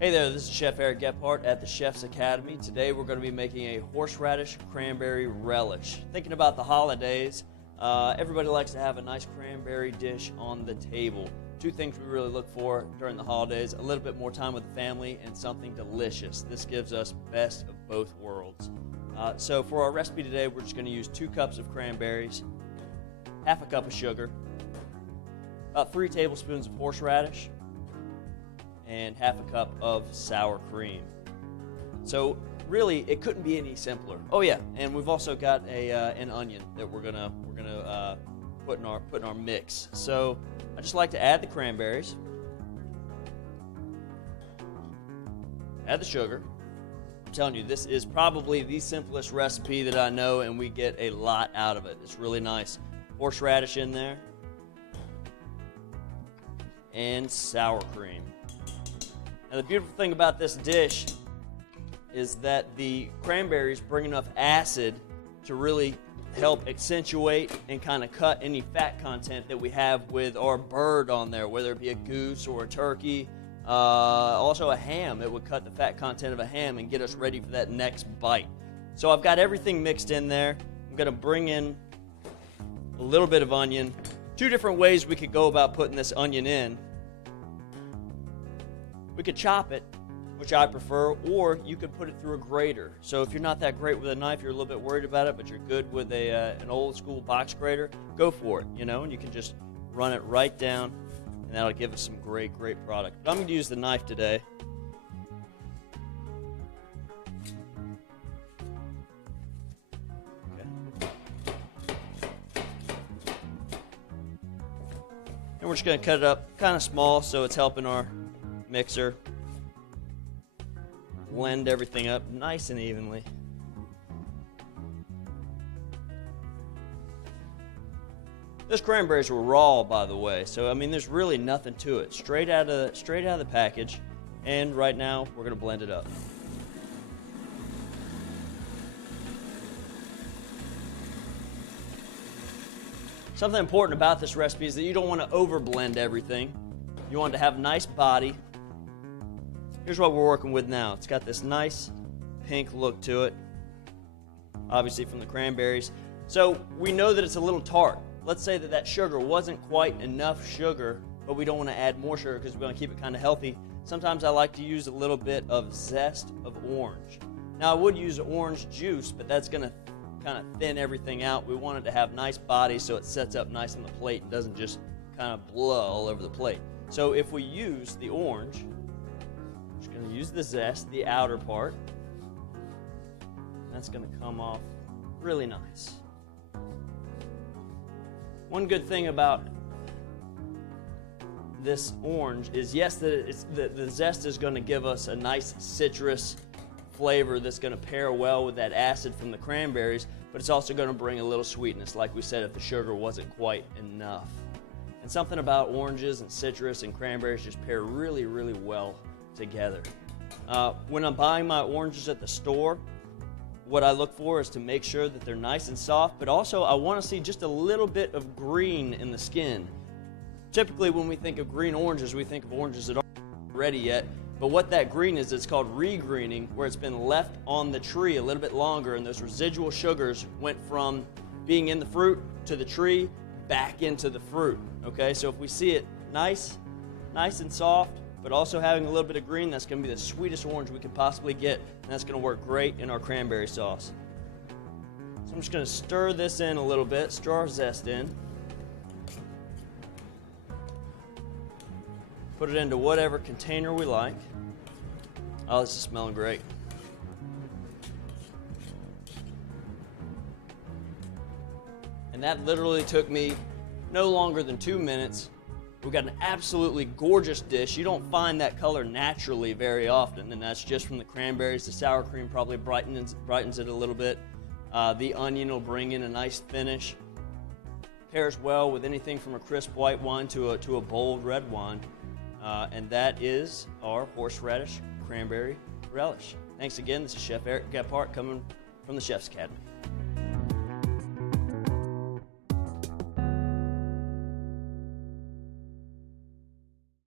Hey there, this is Chef Eric Gephart at the Chef's Academy. Today we're going to be making a horseradish cranberry relish. Thinking about the holidays, everybody likes to have a nice cranberry dish on the table. Two things we really look for during the holidays: a little bit more time with the family and something delicious. This gives us best of both worlds. So for our recipe today, we're just going to use 2 cups of cranberries, half a cup of sugar, about 3 tablespoons of horseradish, and half a cup of sour cream. So really, it couldn't be any simpler. Oh yeah, and we've also got an onion that we're gonna put in our mix. So I just like to add the cranberries, add the sugar. I'm telling you, this is probably the simplest recipe that I know, and we get a lot out of it. It's really nice. Horseradish in there, and sour cream. Now the beautiful thing about this dish is that the cranberries bring enough acid to really help accentuate and kind of cut any fat content that we have with our bird on there, whether it be a goose or a turkey, also a ham. It would cut the fat content of a ham and get us ready for that next bite. So I've got everything mixed in there. I'm going to bring in a little bit of onion. 2 different ways we could go about putting this onion in. We could chop it, which I prefer, or you could put it through a grater. So if you're not that great with a knife, you're a little bit worried about it, but you're good with an old school box grater, go for it, and you can just run it right down, and that'll give us some great product. But I'm going to use the knife today. Okay. And we're just going to cut it up kind of small so it's helping our mixer blend everything up nice and evenly. Those cranberries were raw, by the way, so I mean there's really nothing to it. Straight out of the package, and right now we're going to blend it up. Something important about this recipe is that you don't want to over blend everything. You want it to have a nice body. Here's what we're working with now. It's got this nice pink look to it, obviously from the cranberries. So we know that it's a little tart. Let's say that sugar wasn't quite enough sugar, but we don't want to add more sugar because we want to keep it kind of healthy. Sometimes I like to use a little bit of zest of orange. Now I would use orange juice, but that's going to kind of thin everything out. We want it to have nice body so it sets up nice on the plate and doesn't just kind of blow all over the plate. So if we use the orange, we're just going to use the zest, the outer part. That's going to come off really nice. One good thing about this orange is, yes, the zest is going to give us a nice citrus flavor that's going to pair well with that acid from the cranberries, but it's also going to bring a little sweetness, like we said, if the sugar wasn't quite enough. And something about oranges and citrus and cranberries just pair really well together. When I'm buying my oranges at the store, what I look for is to make sure that they're nice and soft, but also I want to see just a little bit of green in the skin. Typically when we think of green oranges, we think of oranges that aren't ready yet, but what that green is, it's called regreening, where it's been left on the tree a little bit longer, and those residual sugars went from being in the fruit to the tree back into the fruit. Okay, so if we see it nice and soft, but also having a little bit of green, that's going to be the sweetest orange we could possibly get, and that's going to work great in our cranberry sauce. So I'm just going to stir this in a little bit, stir our zest in. Put it into whatever container we like. Oh, this is smelling great. And that literally took me no longer than 2 minutes. We've got an absolutely gorgeous dish. You don't find that color naturally very often, and that's just from the cranberries. The sour cream probably brightens it a little bit. The onion will bring in a nice finish. Pairs well with anything from a crisp white wine to a bold red wine. And that is our horseradish cranberry relish. Thanks again. This is Chef Eric Gephart coming from the Chef's Academy.